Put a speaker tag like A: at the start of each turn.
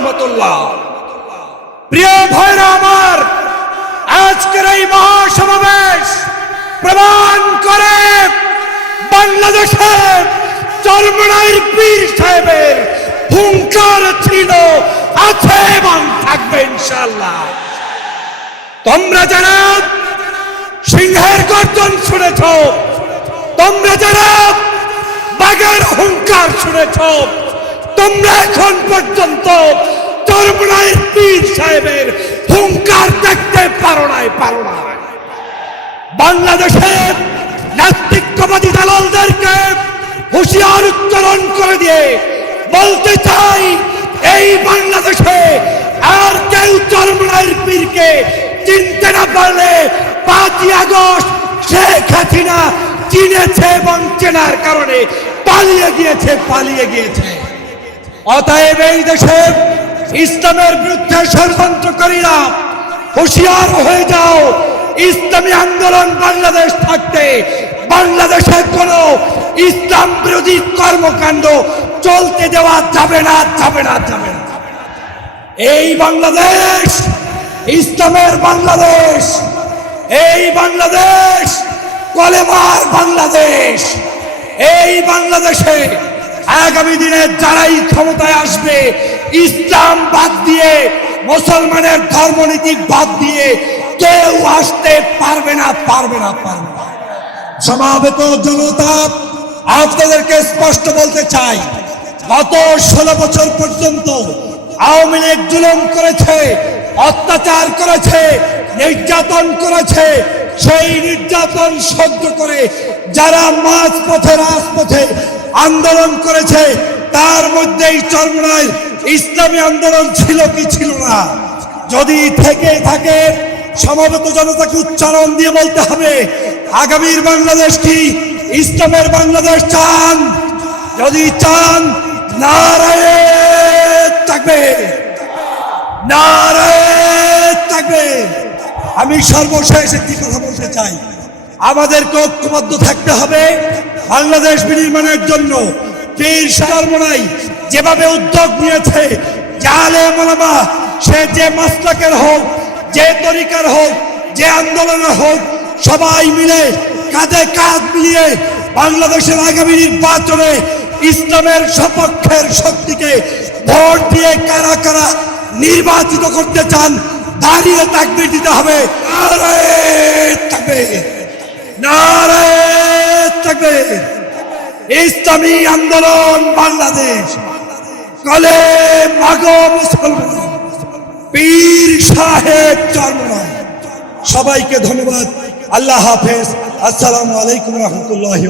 A: রহমতুল্লাহ। প্রিয় ভাইরা আমার, আজকের এই মহাসমাবেশ প্রমাণ করে বাংলাদেশের চরমনাইর পীর সাহেবের হুঙ্কার ছিল, আছে এবং থাকবে ইনশাল্লাহ তোমরা যারা সিংহের গর্জন শুনেছ, তোমরা যারা বাঘের হুঙ্কার শুনেছ তোমরা এখন পর্যন্ত চরমনাইর পীর সাহেবের হুঙ্কার দেখতে পারো নাই, পারো না বাংলাদেশের নাস্তিকবাদী দালালদেরকে হুঁশিয়ার উচ্চারণ করে দিয়ে বলতে চাই, এই বাংলাদেশে আর কেউ চরমনাইর পীরকে চিনতে না পারলে পাঁচই আগস্ট শেখ হাসিনা চিনেছে এবং চেনার কারণে পালিয়ে গিয়েছে পালিয়ে গিয়েছে। অতএব এই দেশে ইসলামের বিরুদ্ধে ষড়যন্ত্রকারীরা হুঁশিয়ার হয়ে যাও। ইসলামী আন্দোলন বাংলাদেশ থাকতে বাংলাদেশে কোনো ইসলাম বিরোধী কর্মকাণ্ড চলতে দেওয়া যাবে না যাবে না যাবে না। এই বাংলাদেশ, ইসলামের বাংলাদেশ, এই বাংলাদেশ, কলেমার বাংলাদেশ, এই বাংলাদেশে আগামী দিনে যারাই ক্ষমতায় আসবে, ইসলাম বাদ দিয়ে, মুসলমানের ধর্মনীতি বাদ দিয়ে কেউ আসতে পারবে না পারবে না পারবে না। সমাবেত জনতা আপনাদেরকে স্পষ্ট বলতে চাই, গত ষোলো বছর পর্যন্ত আওয়ামী লীগ জুলুম করেছে, অত্যাচার করেছে, নির্যাতন করেছে, সেই নির্যাতন সহ্য করে যারা মাঝ পথে রাজপথে আন্দোলন করেছে, তার মধ্যেই চরমনায় ইসলামী আন্দোলন ছিল কি ছিল না। যদি থেকে থাকে, সমবেত জনতাকে উচ্চারণ দিয়ে বলতে হবে, আগামীর বাংলাদেশ কি? ইসলামের বাংলাদেশ চান? যদি চান নারায় থাকবে। নারায় থাকবে। আমি সর্বশেষ একটি কথা বলতে চাই। আমাদেরকে ঐক্যবদ্ধ থাকতে হবে। বাংলাদেশ বিনির্মাণের জন্য যেভাবে উদ্যোগ নিয়েছে সে যে মাসলাকের হোক, যে তরিকার হোক, যে আন্দোলনের হোক, সবাই মিলে কাঁধে কাঁধ মিলিয়ে বাংলাদেশের আগামী নির্বাচনে ইসলামের সপক্ষের শক্তিকে ভোট দিয়ে কারা কারা নির্বাচিত করতে চান, দাঁড়িয়ে তাকবির দিতে হবে। থাকবে নারায় থাকবে ইসলামী আন্দোলন বাংলাদেশ। কলে মাগ মুসলমান, পীর সাহেব চরমনায় সবাইকে ধন্যবাদ। আল্লাহ হাফেজ। আসসালামু আলাইকুম রহমতুল্লাহ